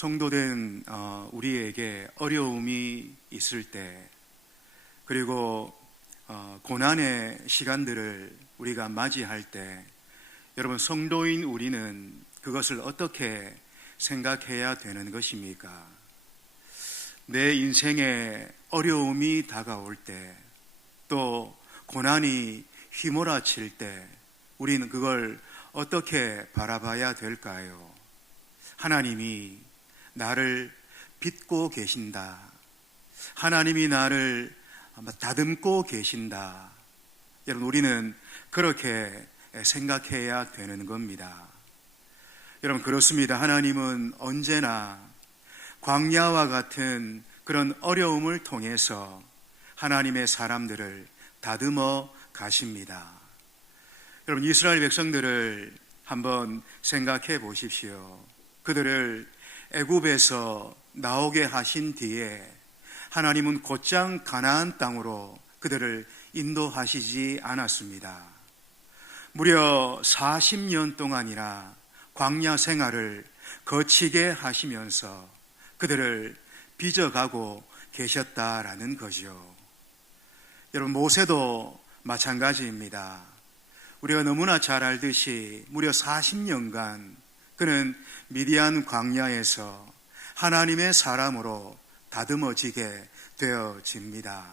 성도된 우리에게 어려움이 있을 때, 그리고 고난의 시간들을 우리가 맞이할 때, 여러분, 성도인 우리는 그것을 어떻게 생각해야 되는 것입니까? 내 인생에 어려움이 다가올 때, 또 고난이 휘몰아칠 때 우리는 그걸 어떻게 바라봐야 될까요? 하나님이 나를 빚고 계신다. 하나님이 나를 다듬고 계신다. 여러분, 우리는 그렇게 생각해야 되는 겁니다. 여러분, 그렇습니다. 하나님은 언제나 광야와 같은 그런 어려움을 통해서 하나님의 사람들을 다듬어 가십니다. 여러분, 이스라엘 백성들을 한번 생각해 보십시오. 그들을 애굽에서 나오게 하신 뒤에 하나님은 곧장 가나안 땅으로 그들을 인도하시지 않았습니다. 무려 40년 동안이나 광야 생활을 거치게 하시면서 그들을 빚어가고 계셨다라는 거죠. 여러분, 모세도 마찬가지입니다. 우리가 너무나 잘 알듯이 무려 40년간 그는 미디안 광야에서 하나님의 사람으로 다듬어지게 되어집니다.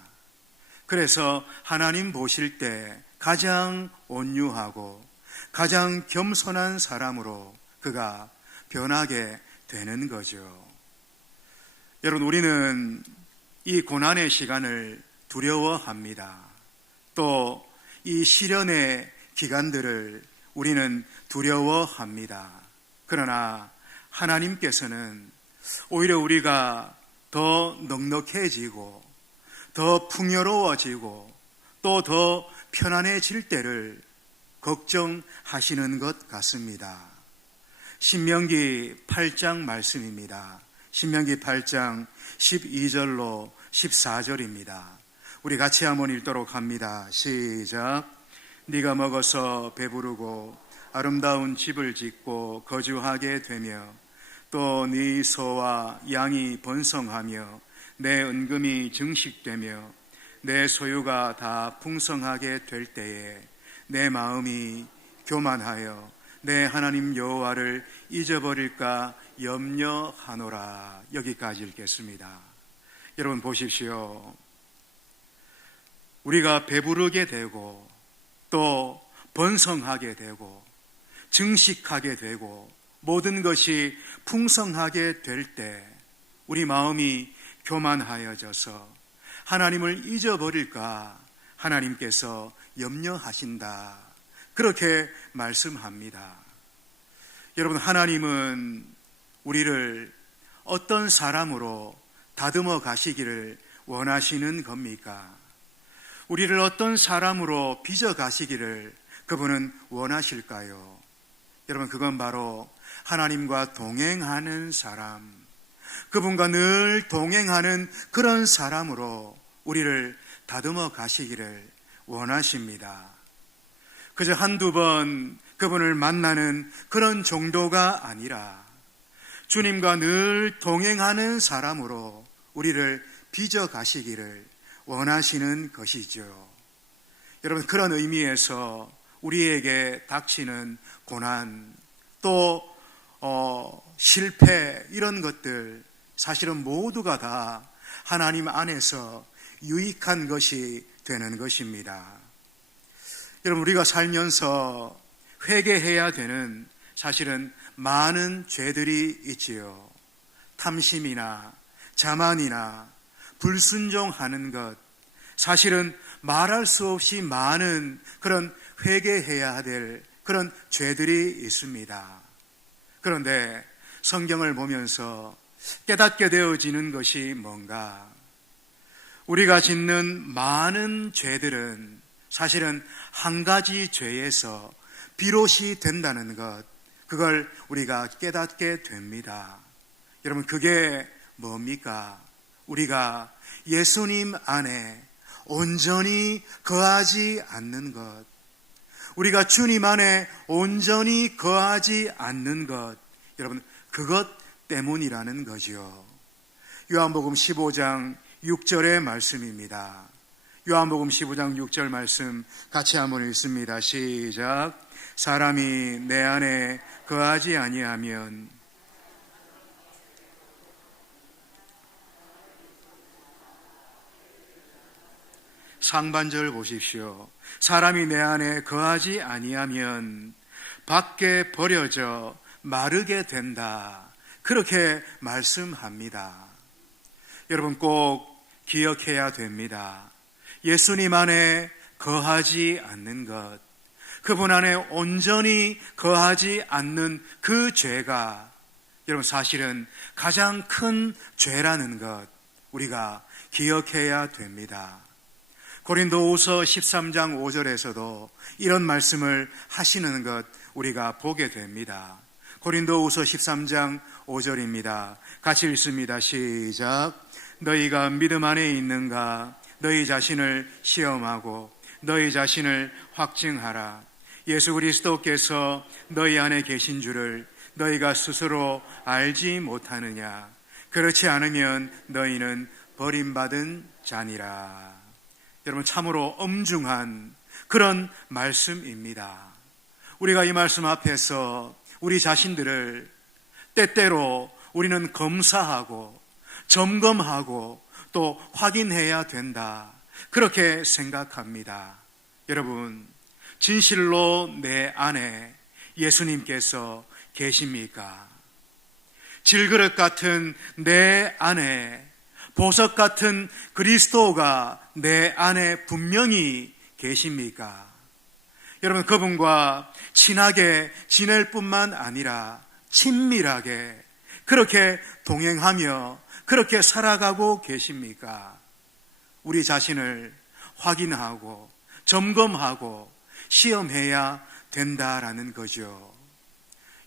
그래서 하나님 보실 때 가장 온유하고 가장 겸손한 사람으로 그가 변하게 되는 거죠. 여러분, 우리는 이 고난의 시간을 두려워합니다. 또 이 시련의 기간들을 우리는 두려워합니다. 그러나 하나님께서는 오히려 우리가 더 넉넉해지고 더 풍요로워지고 또 더 편안해질 때를 걱정하시는 것 같습니다. 신명기 8장 말씀입니다. 신명기 8장 12절로 14절입니다. 우리 같이 한번 읽도록 합니다. 시작. 네가 먹어서 배부르고 아름다운 집을 짓고 거주하게 되며 또 네 소와 양이 번성하며 내 은금이 증식되며 내 소유가 다 풍성하게 될 때에 내 마음이 교만하여 내 하나님 여호와를 잊어버릴까 염려하노라. 여기까지 읽겠습니다. 여러분, 보십시오. 우리가 배부르게 되고 또 번성하게 되고 증식하게 되고 모든 것이 풍성하게 될 때 우리 마음이 교만하여져서 하나님을 잊어버릴까 하나님께서 염려하신다. 그렇게 말씀합니다. 여러분, 하나님은 우리를 어떤 사람으로 다듬어 가시기를 원하시는 겁니까? 우리를 어떤 사람으로 빚어 가시기를 그분은 원하실까요? 여러분, 그건 바로 하나님과 동행하는 사람, 그분과 늘 동행하는 그런 사람으로 우리를 다듬어 가시기를 원하십니다. 그저 한두 번 그분을 만나는 그런 정도가 아니라 주님과 늘 동행하는 사람으로 우리를 빚어 가시기를 원하시는 것이죠. 여러분, 그런 의미에서 우리에게 닥치는 고난, 또 실패, 이런 것들 사실은 모두가 다 하나님 안에서 유익한 것이 되는 것입니다. 여러분, 우리가 살면서 회개해야 되는 사실은 많은 죄들이 있지요. 탐심이나 자만이나 불순종하는 것, 사실은 말할 수 없이 많은 그런 회개해야 될 그런 죄들이 있습니다. 그런데 성경을 보면서 깨닫게 되어지는 것이 뭔가? 우리가 짓는 많은 죄들은 사실은 한 가지 죄에서 비롯이 된다는 것, 그걸 우리가 깨닫게 됩니다. 여러분, 그게 뭡니까? 우리가 예수님 안에 온전히 거하지 않는 것, 우리가 주님 안에 온전히 거하지 않는 것, 여러분, 그것 때문이라는 거지요. 요한복음 15장 6절의 말씀입니다. 요한복음 15장 6절 말씀 같이 한번 읽습니다. 시작. 사람이 내 안에 거하지 아니하면 상반절 보십시오. 사람이 내 안에 거하지 아니하면 밖에 버려져 마르게 된다. 그렇게 말씀합니다. 여러분 꼭 기억해야 됩니다. 예수님 안에 거하지 않는 것, 그분 안에 온전히 거하지 않는 그 죄가 여러분 사실은 가장 큰 죄라는 것 우리가 기억해야 됩니다. 고린도후서 13장 5절에서도 이런 말씀을 하시는 것 우리가 보게 됩니다. 고린도후서 13장 5절입니다. 같이 읽습니다. 시작. 너희가 믿음 안에 있는가? 너희 자신을 시험하고 너희 자신을 확증하라. 예수 그리스도께서 너희 안에 계신 줄을 너희가 스스로 알지 못하느냐? 그렇지 않으면 너희는 버림받은 자니라. 여러분 참으로 엄중한 그런 말씀입니다. 우리가 이 말씀 앞에서 우리 자신들을 때때로 우리는 검사하고 점검하고 또 확인해야 된다. 그렇게 생각합니다. 여러분, 진실로 내 안에 예수님께서 계십니까? 질그릇 같은 내 안에 보석 같은 그리스도가 내 안에 분명히 계십니까? 여러분, 그분과 친하게 지낼 뿐만 아니라 친밀하게 그렇게 동행하며 그렇게 살아가고 계십니까? 우리 자신을 확인하고 점검하고 시험해야 된다라는 거죠.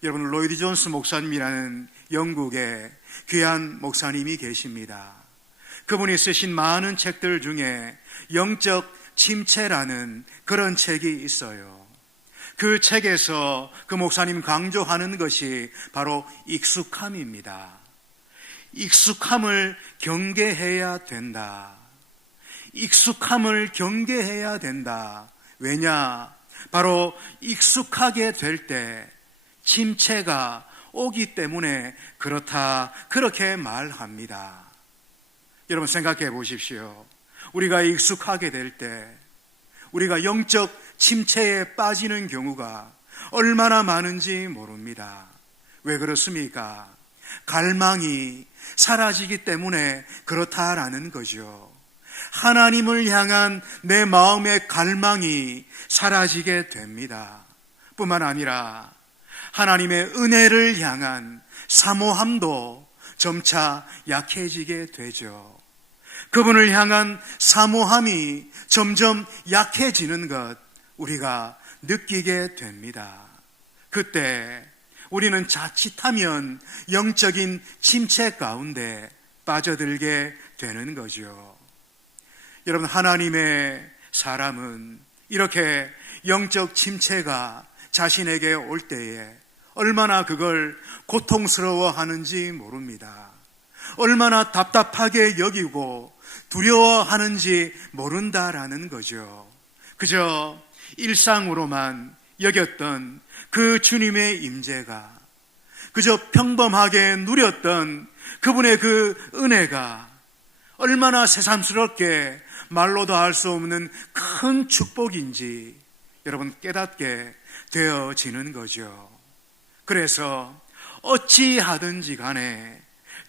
여러분, 로이드 존스 목사님이라는 영국의 귀한 목사님이 계십니다. 그분이 쓰신 많은 책들 중에 영적 침체라는 그런 책이 있어요. 그 책에서 그 목사님 강조하는 것이 바로 익숙함입니다. 익숙함을 경계해야 된다. 익숙함을 경계해야 된다. 왜냐? 바로 익숙하게 될 때 침체가 오기 때문에 그렇다. 그렇게 말합니다. 여러분 생각해 보십시오. 우리가 익숙하게 될 때 우리가 영적 침체에 빠지는 경우가 얼마나 많은지 모릅니다. 왜 그렇습니까? 갈망이 사라지기 때문에 그렇다라는 거죠. 하나님을 향한 내 마음의 갈망이 사라지게 됩니다. 뿐만 아니라 하나님의 은혜를 향한 사모함도 점차 약해지게 되죠. 그분을 향한 사모함이 점점 약해지는 것 우리가 느끼게 됩니다. 그때 우리는 자칫하면 영적인 침체 가운데 빠져들게 되는 거죠. 여러분, 하나님의 사람은 이렇게 영적 침체가 자신에게 올 때에 얼마나 그걸 고통스러워하는지 모릅니다. 얼마나 답답하게 여기고 두려워하는지 모른다라는 거죠. 그저 일상으로만 여겼던 그 주님의 임재가, 그저 평범하게 누렸던 그분의 그 은혜가 얼마나 새삼스럽게 말로도 할 수 없는 큰 축복인지 여러분 깨닫게 되어지는 거죠. 그래서 어찌하든지 간에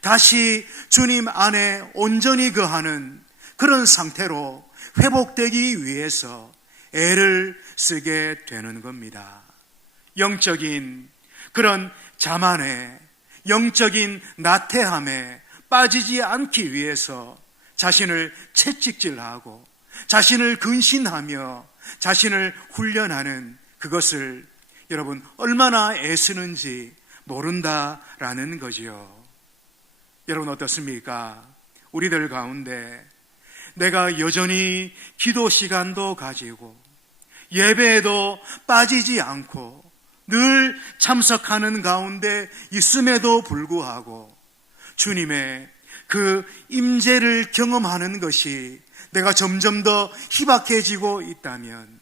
다시 주님 안에 온전히 거하는 그런 상태로 회복되기 위해서 애를 쓰게 되는 겁니다. 영적인 그런 자만에, 영적인 나태함에 빠지지 않기 위해서 자신을 채찍질하고 자신을 근신하며 자신을 훈련하는 그것을 여러분 얼마나 애쓰는지 모른다라는 거지요. 여러분 어떻습니까? 우리들 가운데 내가 여전히 기도 시간도 가지고 예배에도 빠지지 않고 늘 참석하는 가운데 있음에도 불구하고 주님의 그 임재를 경험하는 것이 내가 점점 더 희박해지고 있다면,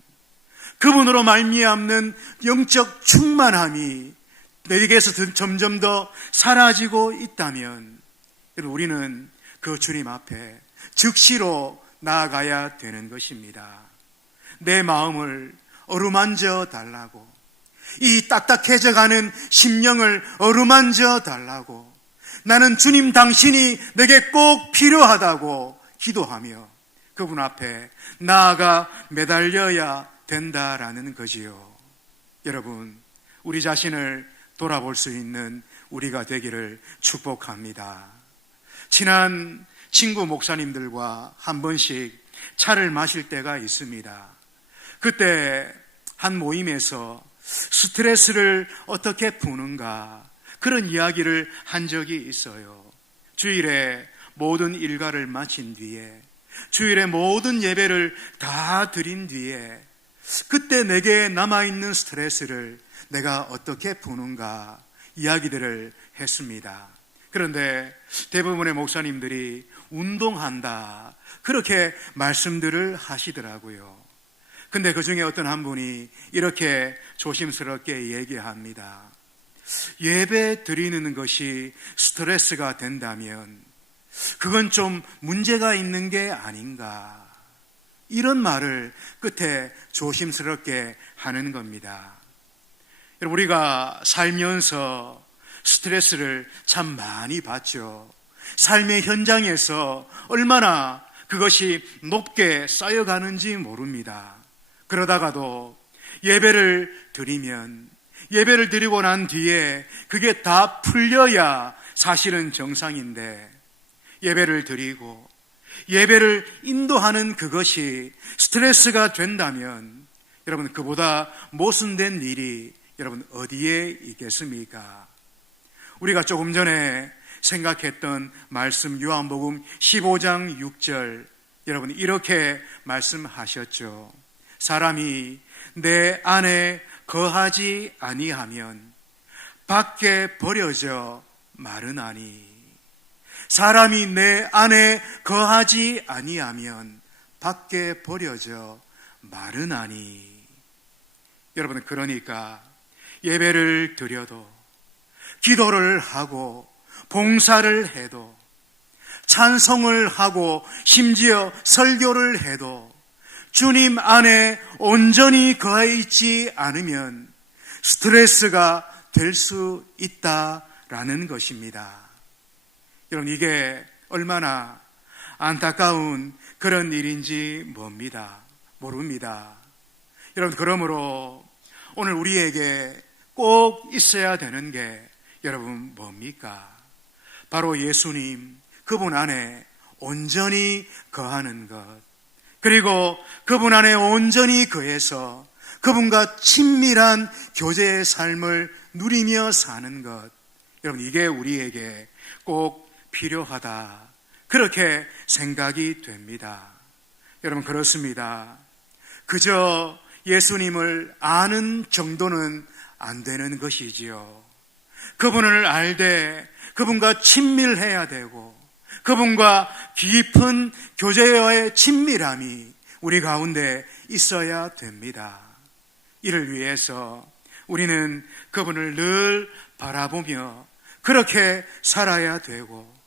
그분으로 말미암는 영적 충만함이 내게서 점점 더 사라지고 있다면, 우리는 그 주님 앞에 즉시로 나아가야 되는 것입니다. 내 마음을 어루만져 달라고, 이 딱딱해져가는 심령을 어루만져 달라고, 나는 주님 당신이 내게 꼭 필요하다고 기도하며 그분 앞에 나아가 매달려야 된다라는 거지요. 여러분, 우리 자신을 돌아볼 수 있는 우리가 되기를 축복합니다. 친한 친구 목사님들과 한 번씩 차를 마실 때가 있습니다. 그때 한 모임에서 스트레스를 어떻게 푸는가, 그런 이야기를 한 적이 있어요. 주일에 모든 일과를 마친 뒤에, 주일에 모든 예배를 다 드린 뒤에, 그때 내게 남아있는 스트레스를 내가 어떻게 푸는가 이야기들을 했습니다. 그런데 대부분의 목사님들이 운동한다, 그렇게 말씀들을 하시더라고요. 근데 그 중에 어떤 한 분이 이렇게 조심스럽게 얘기합니다. 예배 드리는 것이 스트레스가 된다면 그건 좀 문제가 있는 게 아닌가, 이런 말을 끝에 조심스럽게 하는 겁니다. 여러분, 우리가 살면서 스트레스를 참 많이 받죠. 삶의 현장에서 얼마나 그것이 높게 쌓여가는지 모릅니다. 그러다가도 예배를 드리면, 예배를 드리고 난 뒤에 그게 다 풀려야 사실은 정상인데, 예배를 드리고 예배를 인도하는 그것이 스트레스가 된다면 여러분, 그보다 모순된 일이 여러분 어디에 있겠습니까? 우리가 조금 전에 생각했던 말씀, 요한복음 15장 6절, 여러분 이렇게 말씀하셨죠. 사람이 내 안에 거하지 아니하면 밖에 버려져 마르나니. 사람이 내 안에 거하지 아니하면 밖에 버려져 마르나니. 여러분, 그러니까 예배를 드려도, 기도를 하고 봉사를 해도, 찬송을 하고 심지어 설교를 해도 주님 안에 온전히 거해 있지 않으면 스트레스가 될 수 있다라는 것입니다. 여러분, 이게 얼마나 안타까운 그런 일인지 모릅니다. 여러분, 그러므로 오늘 우리에게 꼭 있어야 되는 게 여러분 뭡니까? 바로 예수님, 그분 안에 온전히 거하는 것, 그리고 그분 안에 온전히 거해서 그분과 친밀한 교제의 삶을 누리며 사는 것, 여러분 이게 우리에게 꼭 필요하다, 그렇게 생각이 됩니다. 여러분, 그렇습니다. 그저 예수님을 아는 정도는 안 되는 것이지요. 그분을 알되 그분과 친밀해야 되고, 그분과 깊은 교제와의 친밀함이 우리 가운데 있어야 됩니다. 이를 위해서 우리는 그분을 늘 바라보며 그렇게 살아야 되고,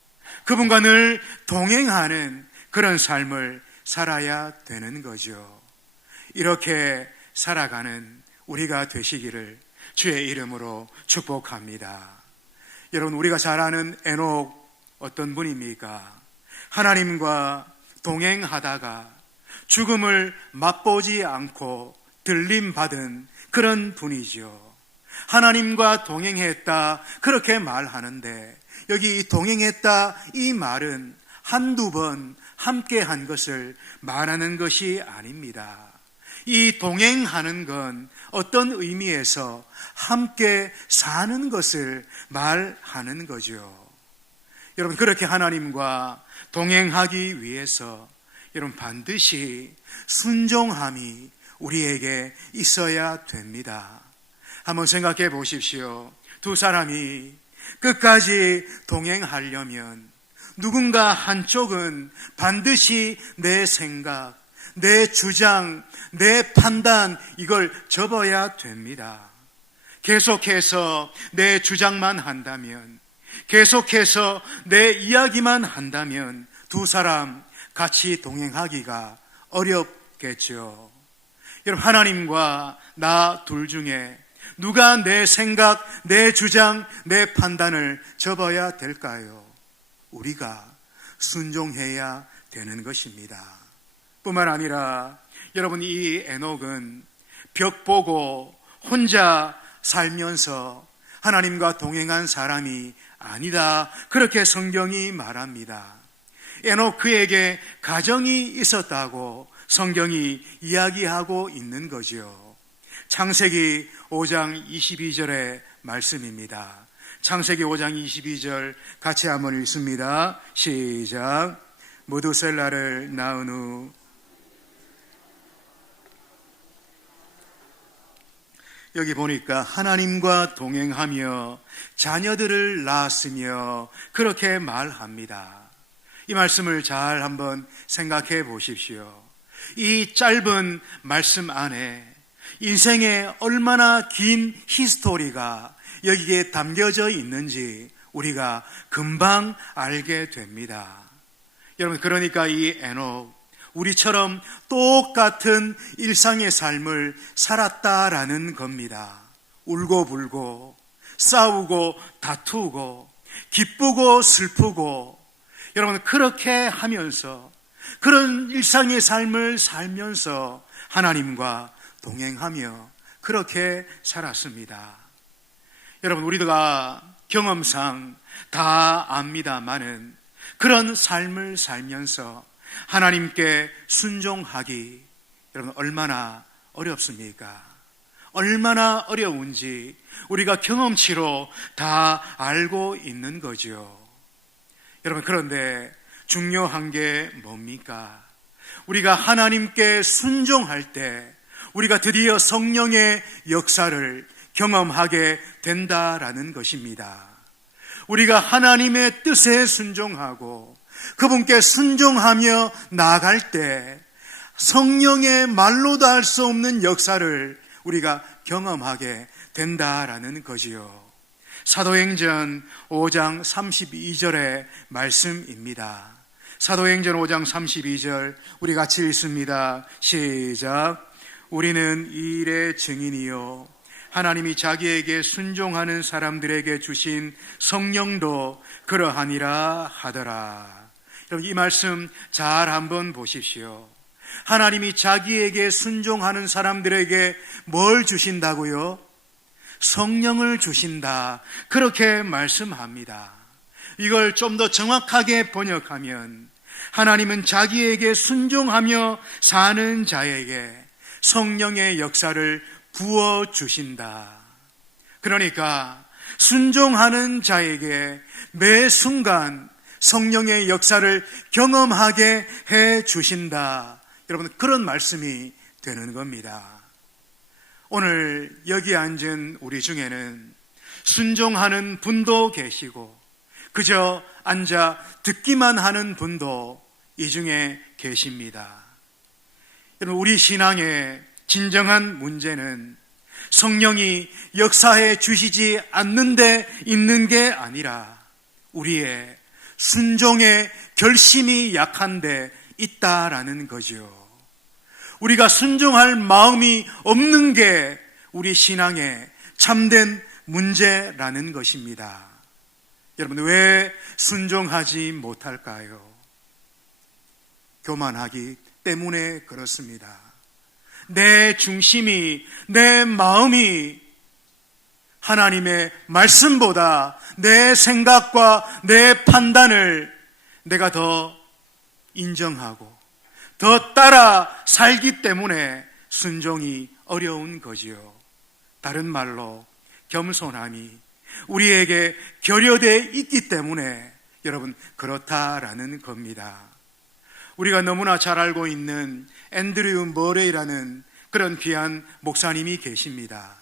그분과 늘 동행하는 그런 삶을 살아야 되는 거죠. 이렇게 살아가는 우리가 되시기를 주의 이름으로 축복합니다. 여러분, 우리가 잘 아는 에녹 어떤 분입니까? 하나님과 동행하다가 죽음을 맛보지 않고 들림받은 그런 분이죠. 하나님과 동행했다, 그렇게 말하는데 여기 이 동행했다, 이 말은 한두 번 함께 한 것을 말하는 것이 아닙니다. 이 동행하는 건 어떤 의미에서 함께 사는 것을 말하는 거죠. 여러분, 그렇게 하나님과 동행하기 위해서 여러분 반드시 순종함이 우리에게 있어야 됩니다. 한번 생각해 보십시오. 두 사람이 끝까지 동행하려면 누군가 한쪽은 반드시 내 생각, 내 주장, 내 판단, 이걸 접어야 됩니다. 계속해서 내 주장만 한다면, 계속해서 내 이야기만 한다면 두 사람 같이 동행하기가 어렵겠죠. 여러분, 하나님과 나 둘 중에 누가 내 생각, 내 주장, 내 판단을 접어야 될까요? 우리가 순종해야 되는 것입니다. 뿐만 아니라 여러분, 이 에녹은 벽 보고 혼자 살면서 하나님과 동행한 사람이 아니다, 그렇게 성경이 말합니다. 에녹 그에게 가정이 있었다고 성경이 이야기하고 있는 거죠. 창세기 5장 22절의 말씀입니다. 창세기 5장 22절 같이 한번 읽습니다. 시작. 무두셀라를 낳은 후, 여기 보니까 하나님과 동행하며 자녀들을 낳았으며 그렇게 말합니다. 이 말씀을 잘 한번 생각해 보십시오. 이 짧은 말씀 안에 인생의 얼마나 긴 히스토리가 여기에 담겨져 있는지 우리가 금방 알게 됩니다. 여러분, 그러니까 이 에녹, 우리처럼 똑같은 일상의 삶을 살았다라는 겁니다. 울고불고, 싸우고, 다투고, 기쁘고, 슬프고, 여러분, 그렇게 하면서, 그런 일상의 삶을 살면서 하나님과 동행하며 그렇게 살았습니다. 여러분, 우리가 경험상 다 압니다마는 그런 삶을 살면서 하나님께 순종하기, 여러분, 얼마나 어렵습니까? 얼마나 어려운지 우리가 경험치로 다 알고 있는 거죠. 여러분, 그런데 중요한 게 뭡니까? 우리가 하나님께 순종할 때 우리가 드디어 성령의 역사를 경험하게 된다라는 것입니다. 우리가 하나님의 뜻에 순종하고 그분께 순종하며 나아갈 때 성령의 말로도 할 수 없는 역사를 우리가 경험하게 된다라는 거지요. 사도행전 5장 32절의 말씀입니다. 사도행전 5장 32절 우리 같이 읽습니다. 시작. 우리는 이 일의 증인이요 하나님이 자기에게 순종하는 사람들에게 주신 성령도 그러하니라 하더라. 여러분, 이 말씀 잘 한번 보십시오. 하나님이 자기에게 순종하는 사람들에게 뭘 주신다고요? 성령을 주신다, 그렇게 말씀합니다. 이걸 좀 더 정확하게 번역하면 하나님은 자기에게 순종하며 사는 자에게 성령의 역사를 부어주신다. 그러니까 순종하는 자에게 매 순간 성령의 역사를 경험하게 해주신다. 여러분, 그런 말씀이 되는 겁니다. 오늘 여기 앉은 우리 중에는 순종하는 분도 계시고 그저 앉아 듣기만 하는 분도 이 중에 계십니다. 여러분, 우리 신앙의 진정한 문제는 성령이 역사해 주시지 않는 데 있는 게 아니라 우리의 순종의 결심이 약한데 있다라는 거죠. 우리가 순종할 마음이 없는 게 우리 신앙의 참된 문제라는 것입니다. 여러분, 왜 순종하지 못할까요? 교만하기 때문에 그렇습니다. 내 중심이, 내 마음이 하나님의 말씀보다 내 생각과 내 판단을 내가 더 인정하고 더 따라 살기 때문에 순종이 어려운 거지요. 다른 말로 겸손함이 우리에게 결여되어 있기 때문에 여러분, 그렇다라는 겁니다. 우리가 너무나 잘 알고 있는 앤드류 머레이라는 그런 귀한 목사님이 계십니다.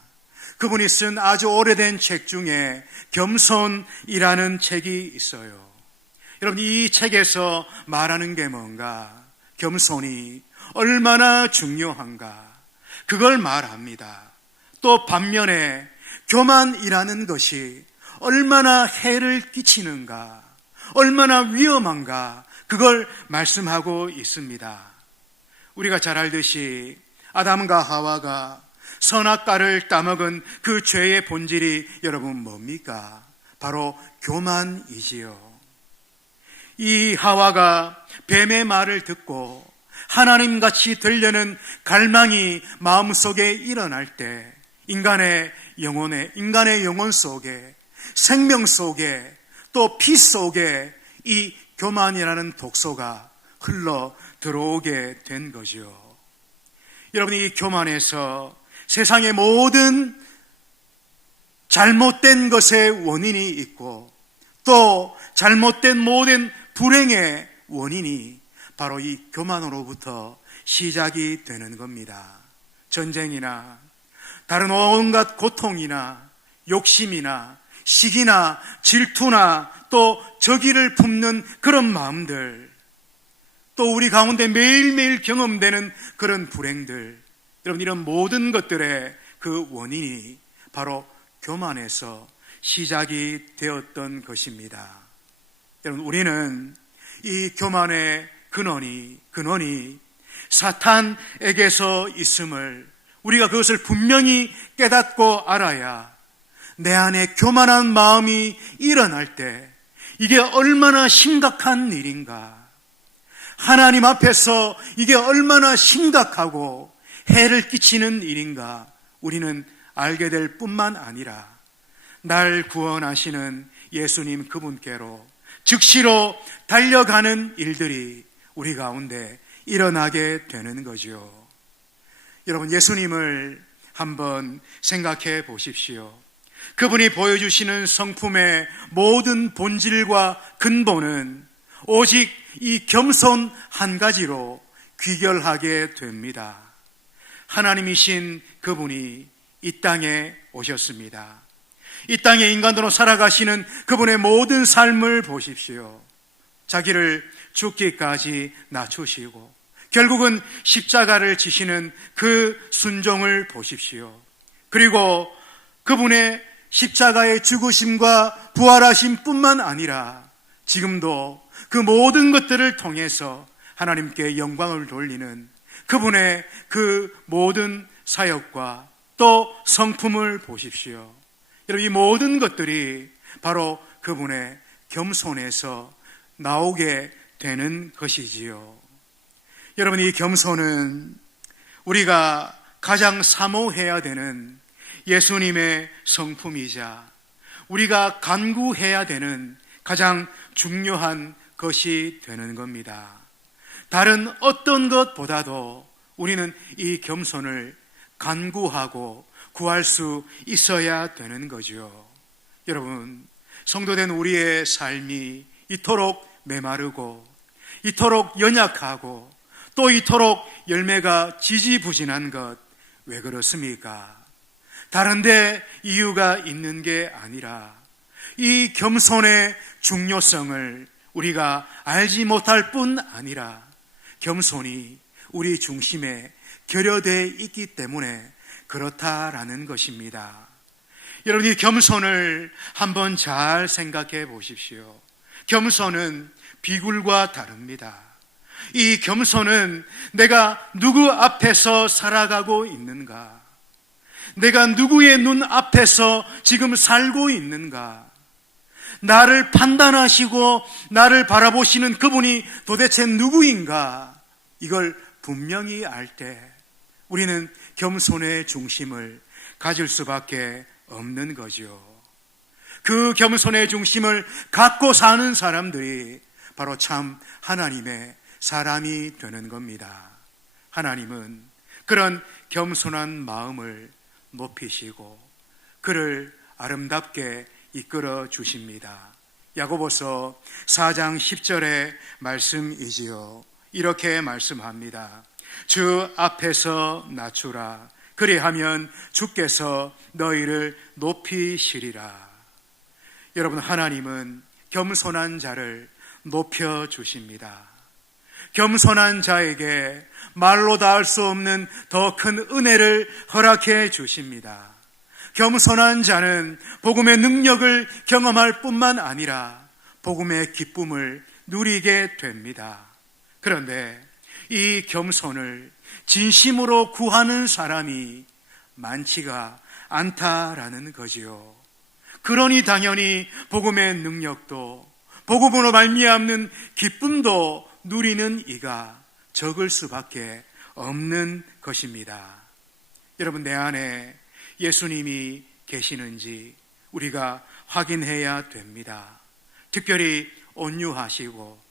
그분이 쓴 아주 오래된 책 중에 겸손이라는 책이 있어요. 여러분, 이 책에서 말하는 게 뭔가, 겸손이 얼마나 중요한가, 그걸 말합니다. 또 반면에 교만이라는 것이 얼마나 해를 끼치는가, 얼마나 위험한가, 그걸 말씀하고 있습니다. 우리가 잘 알듯이 아담과 하와가 선악과를 따먹은 그 죄의 본질이 여러분 뭡니까? 바로 교만이지요. 이 하와가 뱀의 말을 듣고 하나님같이 되려는 갈망이 마음속에 일어날 때 인간의 영혼 속에, 생명 속에, 또 피 속에 이 교만이라는 독소가 흘러 들어오게 된 거죠. 여러분, 이 교만에서 세상의 모든 잘못된 것의 원인이 있고, 또 잘못된 모든 불행의 원인이 바로 이 교만으로부터 시작이 되는 겁니다. 전쟁이나 다른 온갖 고통이나 욕심이나 시기나 질투나 또 저기를 품는 그런 마음들, 또 우리 가운데 매일매일 경험되는 그런 불행들, 여러분, 이런 모든 것들의 그 원인이 바로 교만에서 시작이 되었던 것입니다. 여러분, 우리는 이 교만의 근원이 사탄에게서 있음을 우리가 그것을 분명히 깨닫고 알아야 내 안에 교만한 마음이 일어날 때 이게 얼마나 심각한 일인가, 하나님 앞에서 이게 얼마나 심각하고 해를 끼치는 일인가 우리는 알게 될 뿐만 아니라 날 구원하시는 예수님 그분께로 즉시로 달려가는 일들이 우리 가운데 일어나게 되는 거죠. 여러분, 예수님을 한번 생각해 보십시오. 그분이 보여주시는 성품의 모든 본질과 근본은 오직 이 겸손 한 가지로 귀결하게 됩니다. 하나님이신 그분이 이 땅에 오셨습니다. 이 땅에 인간으로 살아가시는 그분의 모든 삶을 보십시오. 자기를 죽기까지 낮추시고 결국은 십자가를 지시는 그 순종을 보십시오. 그리고 그분의 십자가의 죽으심과 부활하심 뿐만 아니라 지금도 그 모든 것들을 통해서 하나님께 영광을 돌리는 그분의 그 모든 사역과 또 성품을 보십시오. 여러분, 이 모든 것들이 바로 그분의 겸손에서 나오게 되는 것이지요. 여러분, 이 겸손은 우리가 가장 사모해야 되는 예수님의 성품이자 우리가 간구해야 되는 가장 중요한 것이 되는 겁니다. 다른 어떤 것보다도 우리는 이 겸손을 간구하고 구할 수 있어야 되는 거죠. 여러분, 성도된 우리의 삶이 이토록 메마르고 이토록 연약하고 또 이토록 열매가 지지부진한 것, 왜 그렇습니까? 다른데 이유가 있는 게 아니라 이 겸손의 중요성을 우리가 알지 못할 뿐 아니라 겸손이 우리 중심에 결여되어 있기 때문에 그렇다라는 것입니다. 여러분, 이 겸손을 한번 잘 생각해 보십시오. 겸손은 비굴과 다릅니다. 이 겸손은 내가 누구 앞에서 살아가고 있는가, 내가 누구의 눈 앞에서 지금 살고 있는가, 나를 판단하시고 나를 바라보시는 그분이 도대체 누구인가, 이걸 분명히 알 때 우리는 겸손의 중심을 가질 수밖에 없는 거죠. 그 겸손의 중심을 갖고 사는 사람들이 바로 참 하나님의 사람이 되는 겁니다. 하나님은 그런 겸손한 마음을 높이시고 그를 아름답게 이끌어 주십니다. 야고보서 4장 10절의 말씀이지요. 이렇게 말씀합니다. 주 앞에서 낮추라. 그리하면 주께서 너희를 높이시리라. 여러분, 하나님은 겸손한 자를 높여주십니다. 겸손한 자에게 말로 다 할 수 없는 더 큰 은혜를 허락해 주십니다. 겸손한 자는 복음의 능력을 경험할 뿐만 아니라 복음의 기쁨을 누리게 됩니다. 그런데 이 겸손을 진심으로 구하는 사람이 많지가 않다라는 거지요. 그러니 당연히 복음의 능력도, 복음으로 말미암는 기쁨도 누리는 이가 적을 수밖에 없는 것입니다. 여러분, 내 안에 예수님이 계시는지 우리가 확인해야 됩니다. 특별히 온유하시고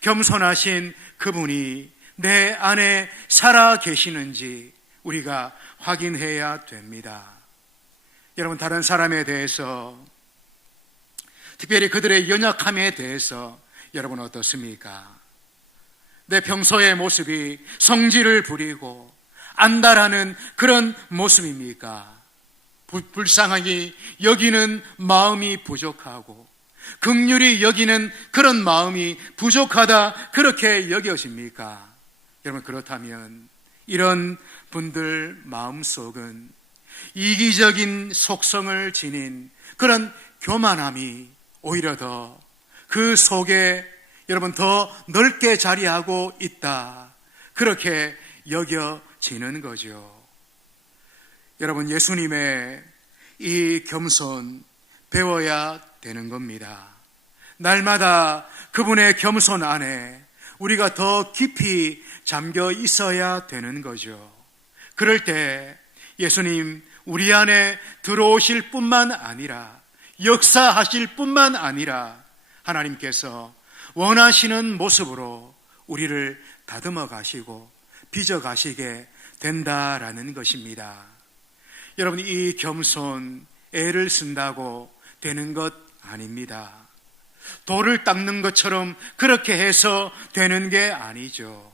겸손하신 그분이 내 안에 살아 계시는지 우리가 확인해야 됩니다. 여러분, 다른 사람에 대해서, 특별히 그들의 연약함에 대해서 여러분 어떻습니까? 내 평소의 모습이 성질을 부리고 안달하는 그런 모습입니까? 불쌍하게 여기는 마음이 부족하고 긍휼히 여기는 그런 마음이 부족하다, 그렇게 여겨집니까? 여러분, 그렇다면 이런 분들 마음속은 이기적인 속성을 지닌 그런 교만함이 오히려 더 그 속에 여러분 더 넓게 자리하고 있다, 그렇게 여겨지는 거죠. 여러분, 예수님의 이 겸손 배워야 되는 겁니다. 날마다 그분의 겸손 안에 우리가 더 깊이 잠겨 있어야 되는 거죠. 그럴 때 예수님 우리 안에 들어오실 뿐만 아니라, 역사하실 뿐만 아니라 하나님께서 원하시는 모습으로 우리를 다듬어 가시고 빚어 가시게 된다라는 것입니다. 여러분, 이 겸손 애를 쓴다고 되는 것 아닙니다. 돌을 닦는 것처럼 그렇게 해서 되는 게 아니죠.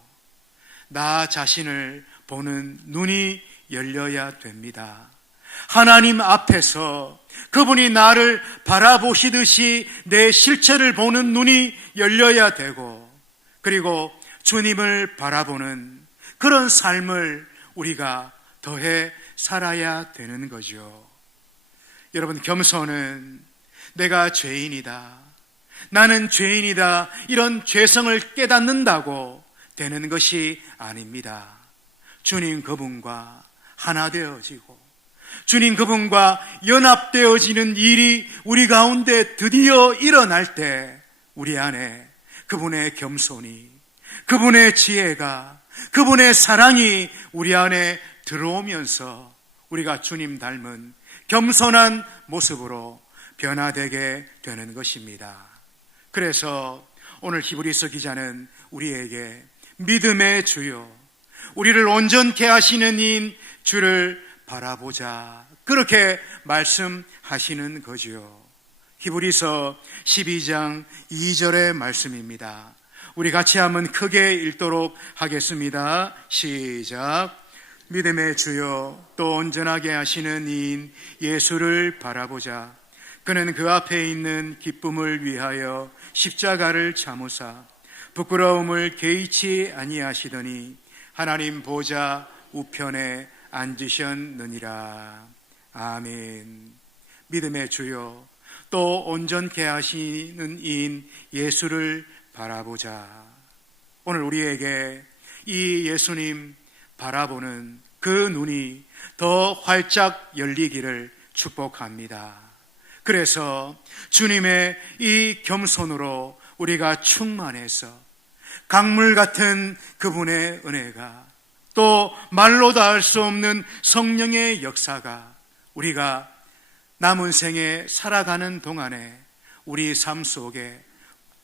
나 자신을 보는 눈이 열려야 됩니다. 하나님 앞에서 그분이 나를 바라보시듯이 내 실체를 보는 눈이 열려야 되고, 그리고 주님을 바라보는 그런 삶을 우리가 더해 살아야 되는 거죠. 여러분, 겸손은 내가 죄인이다, 나는 죄인이다, 이런 죄성을 깨닫는다고 되는 것이 아닙니다. 주님 그분과 하나 되어지고 주님 그분과 연합되어지는 일이 우리 가운데 드디어 일어날 때 우리 안에 그분의 겸손이, 그분의 지혜가, 그분의 사랑이 우리 안에 들어오면서 우리가 주님 닮은 겸손한 모습으로 변화되게 되는 것입니다. 그래서 오늘 히브리서 기자는 우리에게 믿음의 주요, 우리를 온전케 하시는 이인 주를 바라보자, 그렇게 말씀하시는 거지요. 히브리서 12장 2절의 말씀입니다. 우리 같이 한번 크게 읽도록 하겠습니다. 시작. 믿음의 주요, 또 온전하게 하시는 이인 예수를 바라보자. 그는 그 앞에 있는 기쁨을 위하여 십자가를 참으사 부끄러움을 개의치 아니하시더니 하나님 보좌 우편에 앉으셨느니라. 아멘. 믿음의 주요, 또 온전케 하시는 이인 예수를 바라보자. 오늘 우리에게 이 예수님 바라보는 그 눈이 더 활짝 열리기를 축복합니다. 그래서 주님의 이 겸손으로 우리가 충만해서 강물 같은 그분의 은혜가, 또 말로 다 할 수 없는 성령의 역사가 우리가 남은 생에 살아가는 동안에 우리 삶 속에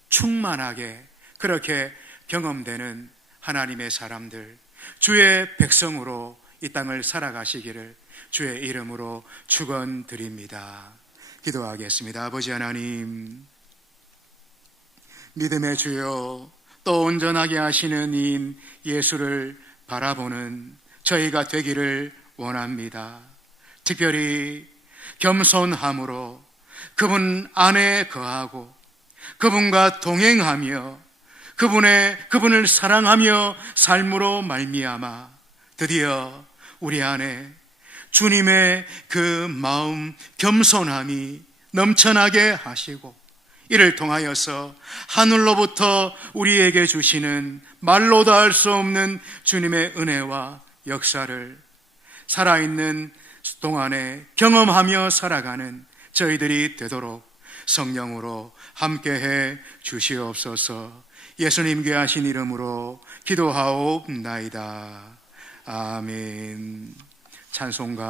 충만하게 그렇게 경험되는 하나님의 사람들, 주의 백성으로 이 땅을 살아가시기를 주의 이름으로 축원드립니다. 기도하겠습니다. 아버지 하나님, 믿음의 주요, 또 온전하게 하시는 이인 예수를 바라보는 저희가 되기를 원합니다. 특별히 겸손함으로 그분 안에 거하고 그분과 동행하며 그분을 사랑하며 삶으로 말미암아 드디어 우리 안에 주님의 그 마음 겸손함이 넘쳐나게 하시고 이를 통하여서 하늘로부터 우리에게 주시는 말로도 할 수 없는 주님의 은혜와 역사를 살아있는 동안에 경험하며 살아가는 저희들이 되도록 성령으로 함께해 주시옵소서. 예수님 귀하신 이름으로 기도하옵나이다. 아멘. 찬송가